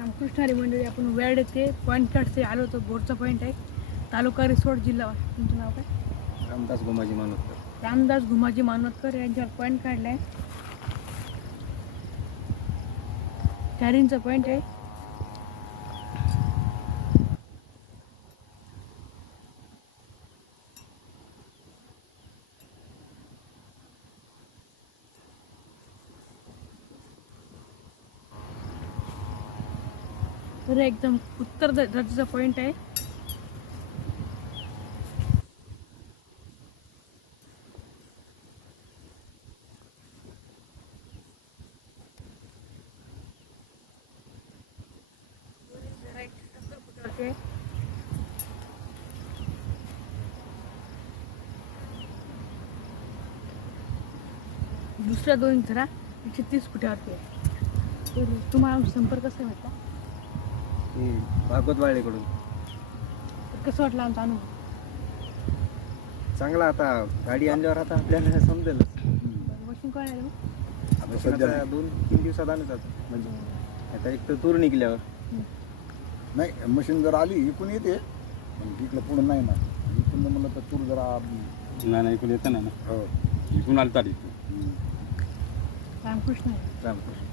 रामकृष्ण हरी मंडळी, आपण वेळ येथे पॉईंट काढते आलो होतो. बोरचा पॉईंट आहे, तालुका रिसोड, जिल्हा. तुमचं नाव काय? रामदास घुमाजी मानोतकर. रामदास घुमाजी मानोतकर यांच्यावर पॉईंट काढलाय. 4 इंच पॉईंट आहे. तर एकदम उत्तर दर्जाचा पॉईंट आहे. दुसऱ्या 2 झरा 130 फुटावरती आहे. तर तुम्हाला संपर्क कसा भेटला? भागवत वाळेकडून. तर कसं वाटलं आमचा अनुभव? चांगला. आता गाडी आणल्यावर आता आपल्याला समजेल. मशीन काय आहे? आता 2-3 दिवसात आणत म्हणजे आता एक तर तूर निघल्यावर. नाही, मशीन जर आली इकून येते, पण इकडं पुढं नाही ना. इकडून म्हणलं तर तूर जरा नाही इकडून येतं ना. हो. इकडून आलता इकडून. रामकृष्ण. रामकृष्ण.